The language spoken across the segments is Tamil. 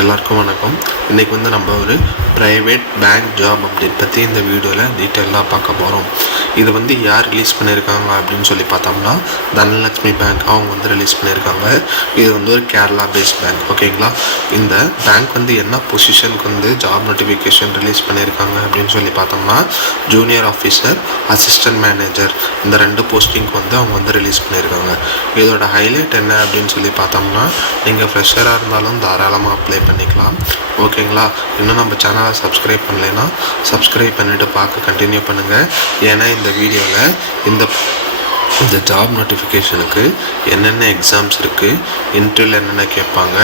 எல்லாருக்கும் வணக்கம். இன்றைக்கி நம்ம ஒரு ப்ரைவேட் பேங்க் ஜாப் அப்டேட் பற்றி இந்த வீடியோவில் டீட்டெயிலாக பார்க்க போகிறோம். இது யார் ரிலீஸ் பண்ணியிருக்காங்க அப்படின்னு சொல்லி பார்த்தோம்னா தனலக்ஷ்மி பேங்க் அவங்க ரிலீஸ் பண்ணியிருக்காங்க. இது ஒரு கேரளா பேஸ்ட் பேங்க். ஓகேங்களா. இந்த பேங்க் என்ன பொசிஷனுக்கு ஜாப் நோட்டிஃபிகேஷன் ரிலீஸ் பண்ணியிருக்காங்க அப்படின்னு சொல்லி பார்த்தோம்னா ஜூனியர் ஆஃபீஸர், அசிஸ்டன்ட் மேனேஜர், இந்த 2 போஸ்டிங்க்கு அவங்க ரிலீஸ் பண்ணியிருக்காங்க. இதோட ஹைலைட் என்ன அப்படின்னு சொல்லி பார்த்தோம்னா நீங்கள் ஃப்ரெஷராக இருந்தாலும் தாராளமாக அப்ளை பண்ணிக்கலாம். ஓகேங்களா. இன்னும் நம்ம சேனலை சப்ஸ்கிரைப் பண்ணலைன்னா சப்ஸ்கிரைப் பண்ணிவிட்டு பார்க்க கண்டினியூ பண்ணுங்கள். ஏன்னா இந்த வீடியோவில் இந்த ஜாப் நோட்டிஃபிகேஷனுக்கு என்னென்ன எக்ஸாம்ஸ் இருக்குது, இன்டர்வியூவில் என்னென்ன கேட்பாங்க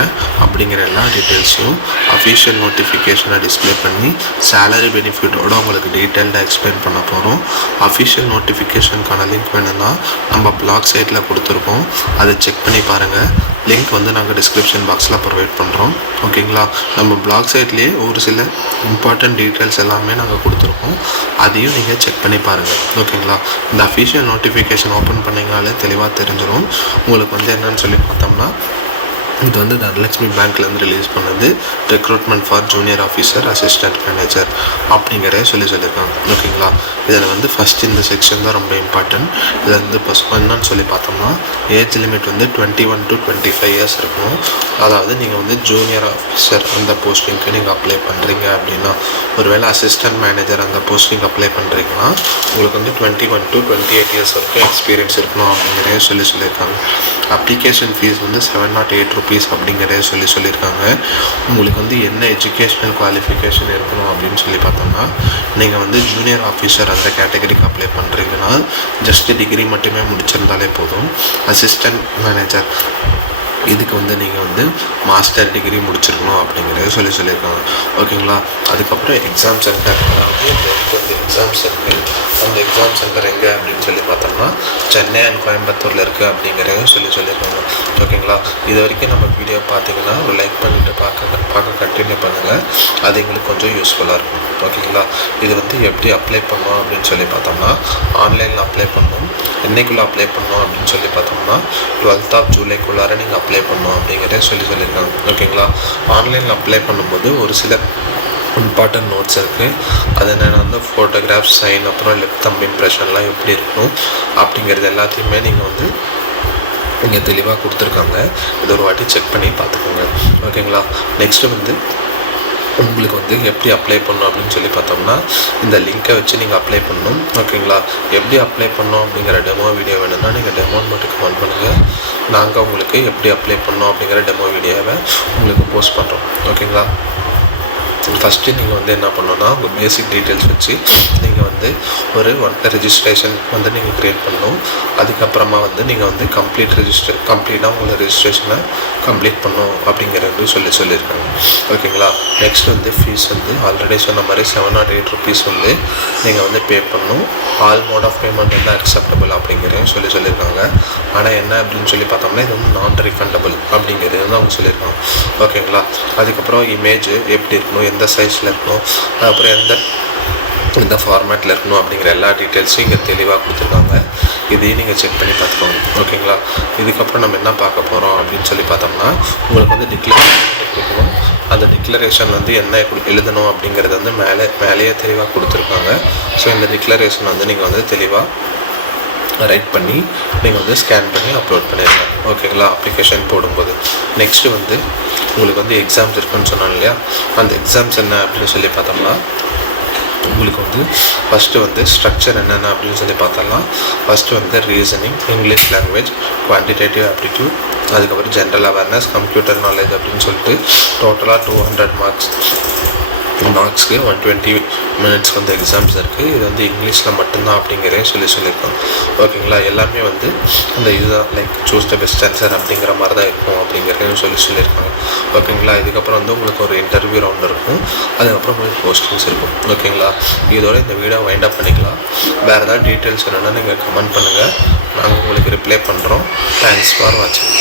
அப்படிங்கிற எல்லா டீட்டெயில்ஸையும் அஃபிஷியல் நோட்டிஃபிகேஷனை டிஸ்பிளே பண்ணி சேலரி பெனிஃபிட்டோடு உங்களுக்கு டீட்டெயில்டாக எக்ஸ்பிளைன் பண்ண போகிறோம். அஃபிஷியல் நோட்டிஃபிகேஷனுக்கான லிங்க் வேணும்னா நம்ம பிளாக் சைட்டில் கொடுத்துருக்கோம், அதை செக் பண்ணி பாருங்கள். லிங்க் நாங்கள் டிஸ்கிரிப்ஷன் பாக்ஸில் ப்ரொவைட் பண்ணுறோம். ஓகேங்களா. நம்ம பிளாக் சைட்லேயே ஒரு சில இம்பார்ட்டன்ட் டீட்டெயில்ஸ் எல்லாமே நாங்கள் கொடுத்துருக்கோம், அதையும் நீங்கள் செக் பண்ணி பாருங்கள். ஓகேங்களா. இந்த அஃபிஷியல் நோட்டிஃபிகேஷன் ஓப்பன் பண்ணிங்கனாலே தெளிவாக தெரிஞ்சிடும். உங்களுக்கு என்னன்னு சொல்லி பார்த்தோம்னா இது தனலக்ஷ்மி பேங்க்லேருந்து ரிலீஸ் பண்ணது recruitment for junior officer, assistant manager அப்படிங்கிறத சொல்லியிருக்காங்க. ஓகேங்களா. இதில் ஃபஸ்ட் இந்த செக்ஷன் தான் ரொம்ப இம்பார்ட்டன்ட். இதில் என்னன்னு சொல்லி பார்த்தோம்னா ஏஜ் லிமிட் 21 to 25 இயர்ஸ் இருக்கணும். அதாவது நீங்கள் ஜூனியர் ஆஃபீஸர் அந்த போஸ்டிங்க்கு நீங்கள் அப்ளை பண்ணுறீங்க அப்படின்னா, ஒருவேளை அசிஸ்டன்ட் மேனேஜர் அந்த போஸ்டிங் அப்ளை பண்ணுறீங்கன்னா உங்களுக்கு 21 to 28 இயர்ஸ் வரைக்கும் எக்ஸ்பீரியன்ஸ் இருக்கணும் அப்படிங்கிறத சொல்லியிருக்காங்க. அப்ளிகேஷன் ஃபீஸ் 708 rupees அப்படிங்கிறத சொல்லியிருக்காங்க. உங்களுக்கு என்ன எஜுகேஷ்னல் குவாலிஃபிகேஷன் இருக்கணும் அப்படின்னு சொல்லி பார்த்தோம்னா நீங்கள் ஜூனியர் ஆஃபீஸர் அந்த கேட்டகரிக்கு அப்ளை பண்ணுறீங்கன்னா ஜஸ்ட் டிகிரி மட்டுமே முடிச்சிருந்தாலே போதும். அசிஸ்டன்ட் மேனேஜர் இதுக்கு நீங்கள் மாஸ்டர் டிகிரி முடிச்சிருக்கணும் அப்படிங்கிறத சொல்லியிருக்காங்க. ஓகேங்களா. அதுக்கப்புறம் எக்ஸாம் சென்டர், அதாவது எக்ஸாம் சென்டர், அந்த எக்ஸாம் சென்டர் எங்கே அப்படின்னு சொல்லி பார்த்தோம்னா சென்னை அண்ட் கோயம்புத்தூரில் இருக்குது அப்படிங்கிறத சொல்லியிருக்காங்க. ஓகேங்களா. இது வரைக்கும் நம்ம வீடியோ பார்த்தீங்கன்னா ஒரு லைக் பண்ணிவிட்டு பார்க்க கண்டினியூ பண்ணுங்கள், அது எங்களுக்கு கொஞ்சம் யூஸ்ஃபுல்லாக இருக்கும். ஓகேங்களா. இது எப்படி அப்ளை பண்ணோம் அப்படின்னு சொல்லி பார்த்தோம்னா ஆன்லைனில் அப்ளை பண்ணணும். என்னைக்குள்ளே அப்ளை பண்ணோம் அப்படின்னு சொல்லி பார்த்தோம்னா 12th ஜூலைக்குள்ளார நீங்கள் அப்ளை பண்ணணும் அப்படிங்கிறத சொல்லியிருக்காங்க. ஓகேங்களா. ஆன்லைனில் அப்ளை பண்ணும்போது ஒரு சில இம்பார்ட்டன்ட் நோட்ஸ் இருக்குது. அது என்னென்னா ஃபோட்டோகிராஃப், சைன், அப்புறம் லெஃப்ட் தம்ப் இம்ப்ரெஷன்லாம் எப்படி இருக்கணும் அப்படிங்கிறது எல்லாத்தையுமே நீங்கள் இங்கே தெளிவாக கொடுத்துருக்காங்க. இது ஒரு வாட்டி செக் பண்ணி பார்த்துக்கோங்க. ஓகேங்களா. நெக்ஸ்ட்டு உங்களுக்கு எப்படி அப்ளை பண்ணணும் அப்படின்னு சொல்லி பார்த்தோம்னா இந்த லிங்க்கை வச்சு நீங்கள் அப்ளை பண்ணணும். ஓகேங்களா. எப்படி அப்ளை பண்ணணும் அப்படிங்கிற டெமோ வீடியோ வேணும்னா நீங்கள் டெமோன்னு மட்டும் கமெண்ட் பண்ணுங்கள். நாங்கள் உங்களுக்கு எப்படி அப்ளை பண்ணணும் அப்படிங்கிற டெமோ வீடியோவை உங்களுக்கு போஸ்ட் பண்ணுறோம். ஓகேங்களா. ஃபஸ்ட்டு நீங்கள் என்ன பண்ணணுன்னா உங்கள் பேசிக் டீட்டெயில்ஸ் வச்சு நீங்கள் ஒரு ரெஜிஸ்ட்ரேஷன் நீங்கள் க்ரியேட் பண்ணணும். அதுக்கப்புறமா நீங்கள் கம்ப்ளீட்டாக உங்களோட ரெஜிஸ்ட்ரேஷனை கம்ப்ளீட் பண்ணணும் அப்படிங்கிறது சொல்லியிருக்காங்க. ஓகேங்களா. நெக்ஸ்ட் ஃபீஸ் ஆல்ரெடி சொன்ன மாதிரி 708 rupees நீங்கள் பே பண்ணணும். All mode of payment acceptable அப்படிங்கிறதையும் சொல்லியிருக்காங்க. ஆனால் என்ன அப்படின்னு சொல்லி பார்த்தோம்னா இது நான் ரீஃபண்டபிள் அப்படிங்கிறது அவங்க சொல்லியிருக்காங்க. ஓகேங்களா. அதுக்கப்புறம் இமேஜ் எப்படி இருக்கணும், எந்த சைஸில் இருக்கணும், அப்புறம் எந்த ஃபார்மேட்டில் இருக்கணும் அப்படிங்கிற எல்லா டீட்டெயில்ஸும் இங்கே தெளிவாக கொடுத்துருக்காங்க. இதையும் நீங்கள் செக் பண்ணி பார்த்துக்கோங்க. ஓகேங்களா. இதுக்கப்புறம் நம்ம என்ன பார்க்க போகிறோம் அப்படின்னு சொல்லி பார்த்தோம்னா உங்களுக்கு டிக்ளரேஷன் கொடுக்கணும். அந்த டிக்ளரேஷன் என்ன எழுதணும் அப்படிங்கிறது மேலேயே தெளிவாக கொடுத்துருக்காங்க. ஸோ இந்த டிக்ளரேஷன் நீங்கள் தெளிவாக ரைட் பண்ணி நீங்கள் ஸ்கேன் பண்ணி அப்லோட் பண்ணிடுங்க. ஓகேங்களா. அப்ளிகேஷன் போடும்போது நெக்ஸ்ட்டு உங்களுக்கு எக்ஸாம்ஸ் இருக்குன்னு சொன்னாங்க இல்லையா, அந்த எக்ஸாம்ஸ் என்ன அப்படின்னு சொல்லி பார்த்தோம்னா உங்களுக்கு ஃபஸ்ட்டு ஸ்ட்ரக்சர் என்னென்ன அப்படின்னு சொல்லி பார்த்தோம்னா first reasoning, English language, quantitative aptitude, அதுக்கப்புறம் ஜென்ரல் அவேர்னஸ், கம்ப்யூட்டர் நாலேஜ் அப்படின்னு சொல்லிட்டு டோட்டலாக 200 மார்க்ஸ்க்கு 120 minutes எக்ஸாம்ஸ் இருக்குது. இது இங்கிலீஷில் மட்டும்தான் அப்படிங்கிறதே சொல்லியிருக்கோம். ஓகேங்களா. எல்லாமே அந்த இதுதான் like choose the best answer அப்படிங்கிற மாதிரி தான் இருக்கும் அப்படிங்கிறதையும் சொல்லியிருக்காங்க. ஓகேங்களா. இதுக்கப்புறம் உங்களுக்கு ஒரு இன்டர்வியூ ரவுண்ட் இருக்கும். அதுக்கப்புறம் உங்களுக்கு போஸ்டிங்ஸ் இருக்கும். ஓகேங்களா. இதோட இந்த வீடியோ வைண்ட் அப் பண்ணிக்கலாம். வேறு ஏதாவது டீட்டெயில்ஸ் வேணும்னா நீங்கள் கமெண்ட் பண்ணுங்கள், நாங்கள் உங்களுக்கு ரிப்ளை பண்ணுறோம். தேங்க்ஸ் ஃபார் வாட்சிங்.